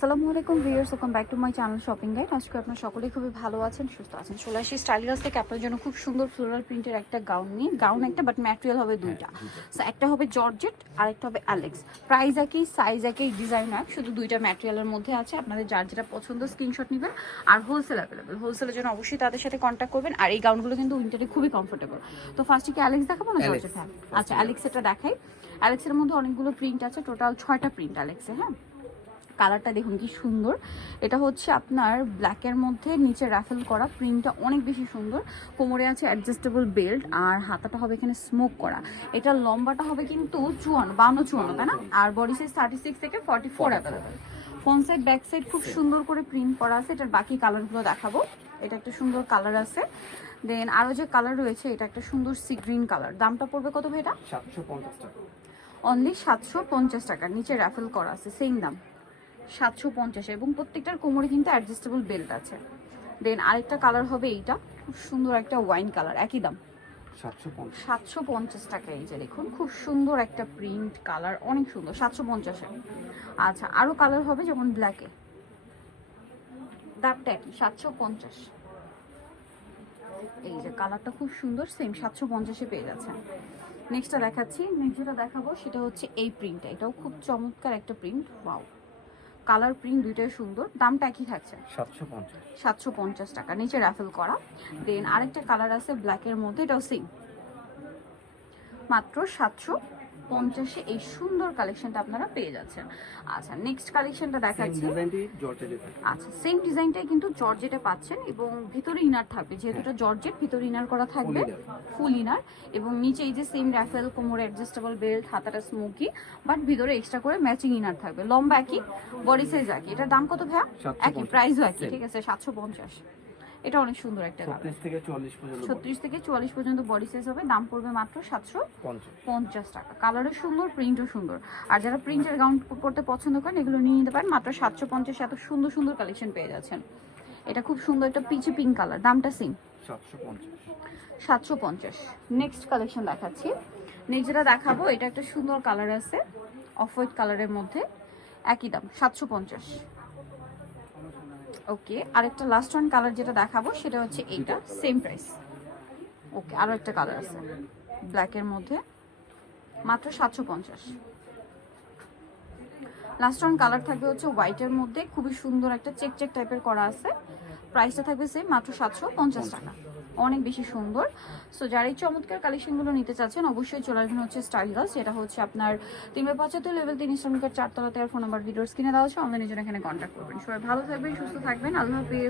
আসসালামু আলাইকুম viewers welcome back to my channel shopping guide আজকে আপনারা সকলেই খুবই ভালো আছেন সুস্থ আছেন। চলে আসি থেকে আপনার জন্য খুব সুন্দর ফ্লোরাল প্রিন্টের একটা গাউন নিয়ে। গাউন একটা বাট ম্যাটেরিয়াল হবে দুইটা। সো একটা হবে জর্জেট আর একটা হবে অ্যালেক্স প্রাইস একই সাইজ একই ডিজাইন এক শুধু দুইটা ম্যাটেরিয়ালের মধ্যে আছে। আপনাদের যার যেটা পছন্দ স্ক্রিনশট নেবেন। আর হোলসেল অ্যাভেলেবেল হোলসেলের জন্য অবশ্যই তাদের সাথে কন্ট্যাক্ট করবেন। আর এই গাউনগুলো কিন্তু উইন্টারে খুবই কমফোর্টেবল তো ফার্স্টে কি অ্যালেক্স দেখাবো না জর্জেট হ্যাঁ। আচ্ছা অ্যালেক্স এটা দেখাই। অ্যালেক্সের মধ্যে অনেকগুলো প্রিন্ট আছে। টোটাল ছয়টা প্রিন্ট অ্যালেক্সে হ্যাঁ? কালারটা দেখুন কি সুন্দর। এটা হচ্ছে আপনার ব্ল্যাকের মধ্যে নিচে রাফেল করা প্রিন্টটা অনেক বেশি সুন্দর। কোমরে আছে অ্যাডজাস্টেবল বেল্ট আর হাতাটা হবে এখানে স্মোক করা। এটা লম্বাটা হবে কিন্তু চুয়ান্ন বান্ন চুয়ান্ন তাই না? আর বডি সাইজ থার্টি সিক্স থেকে forty four available front side back side খুব সুন্দর করে প্রিন্ট করা আছে। এটার বাকি কালারগুলো দেখাবো। এটা একটা সুন্দর কালার আছে। দেন আরও যে কালার রয়েছে এটা একটা সুন্দর সি গ্রিন কালার দামটা পড়বে কত ভাই এটা? সাতশো পঞ্চাশ টাকা। অনলি সাতশো পঞ্চাশ টাকা। নিচে র্যাফেল করা আছে সেম দাম। সাতশো পঞ্চাশ এবং প্রত্যেকটার কোমরে কিন্তু অ্যাডজাস্টেবল বেল্ট আছে। দেন আরেকটা কালার হবে এইটা খুব সুন্দর একটা ওয়াইন কালার একই দাম। সাতশো পঞ্চাশ। টাকা এই যে দেখুন খুব সুন্দর একটা প্রিন্ট কালার অনেক সুন্দর সাতশো পঞ্চাশে। আচ্ছা আরও কালার হবে যেমন ব্ল্যাকে দামটা একই সাতশো পঞ্চাশ। এই যে কালারটা খুব সুন্দর সেম সাতশো পঞ্চাশে পেয়ে যাচ্ছেন। নেক্সটটা দেখাচ্ছি নেক্সট যেটা দেখাবো সেটা হচ্ছে এই প্রিন্টটা এটাও খুব চমৎকার একটা প্রিন্ট ওয়াও কালার প্রিন্ট দুইটাই সুন্দর। দামটা একই থাকছে। সাতশো পঞ্চাশ। সাতশো পঞ্চাশ টাকা। নিচে র্যাফেল করা। দেন আরেকটা কালার আছে ব্ল্যাকের মধ্যে এটাও সেম মাত্র সাতশো পঞ্চাশে এই সুন্দর কালেকশনটা আপনারা পেয়ে যাচ্ছেন। আচ্ছা নেক্সট কালেকশনটা দেখাচ্ছি। আচ্ছা সেম ডিজাইনটাই কিন্তু জর্জেটে পাচ্ছেন এবং ভিতরে ইনার থাকবে। যেহেতু এটা জর্জেট ভিতরে ইনার করা থাকবে। ফুল ইনার এবং নিচে এই যে সেম র্যাফেল কোমরে অ্যাডজাস্টেবল বেল্ট হাতাটা স্মোকি বাট ভিতরে এক্সট্রা করে ম্যাচিং ইনার থাকবে। লম্বা একই বডি সাইজ একই। এটার দাম কত ভাইয়া? একই প্রাইসও একই ঠিক আছে? সাতশো পঞ্চাশ। এটা অনেক সুন্দর একটা কালার ছত্রিশ থেকে চল্লিশ পর্যন্ত ছত্রিশ থেকে চুয়াল্লিশ পর্যন্ত বডি সাইজ হবে দাম পড়বে মাত্র সাতশো পঞ্চাশ। টাকা। কালারও সুন্দর প্রিন্টও সুন্দর। আর যারা প্রিন্টের গাউন পড়তে পছন্দ করেন এগুলো নিয়ে নিতে পারেন মাত্র সাতশো পঞ্চাশ এত সুন্দর সুন্দর কালেকশন পেয়ে যাচ্ছেন। এটা খুব সুন্দর একটা পিচি পিঙ্ক কালার দামটা সেম সাতশো পঞ্চাশ। সাতশো পঞ্চাশ। নেক্সট কালেকশন দেখাচ্ছি। নেক্সট যেটা দেখাবো এটা একটা সুন্দর কালার আছে অফ হোয়াইট কালারের মধ্যে। একই দাম সাতশো পঞ্চাশ। ওকে আরেকটা লাস্ট ওয়ান কালার যেটা দেখাবো, সেটা হচ্ছে এইটা সেম প্রাইস ওকে আরও একটা কালার আছে। ব্ল্যাকের মধ্যে, মাত্র সাতশো পঞ্চাশ। লাস্ট ওয়ান কালার থাকবে হচ্ছে হোয়াইটের মধ্যে, খুবই সুন্দর একটা চেক চেক টাইপের করা আছে। প্রাইসটা থাকবে সেম মাত্র সাতশো পঞ্চাশ টাকা। অনেক বেশি সুন্দর। সো যারা এই চমৎকার কালেকশনগুলো নিতে চাচ্ছেন, অবশ্যই চলে আসবেন হচ্ছে স্টাইল গার্লস এটা হচ্ছে আপনার তিন বাই পঁচাত্তর লেভেল তিন শ্রমিকের চারতলাতে আর ফোন নাম্বার ভিডিওস কিনে দেওয়া হচ্ছে অনলাইনে জন্য এখানে কন্ট্যাক্ট করবেন। সবাই ভালো থাকবেন, সুস্থ থাকবেন। আল্লাহ হাফিজ।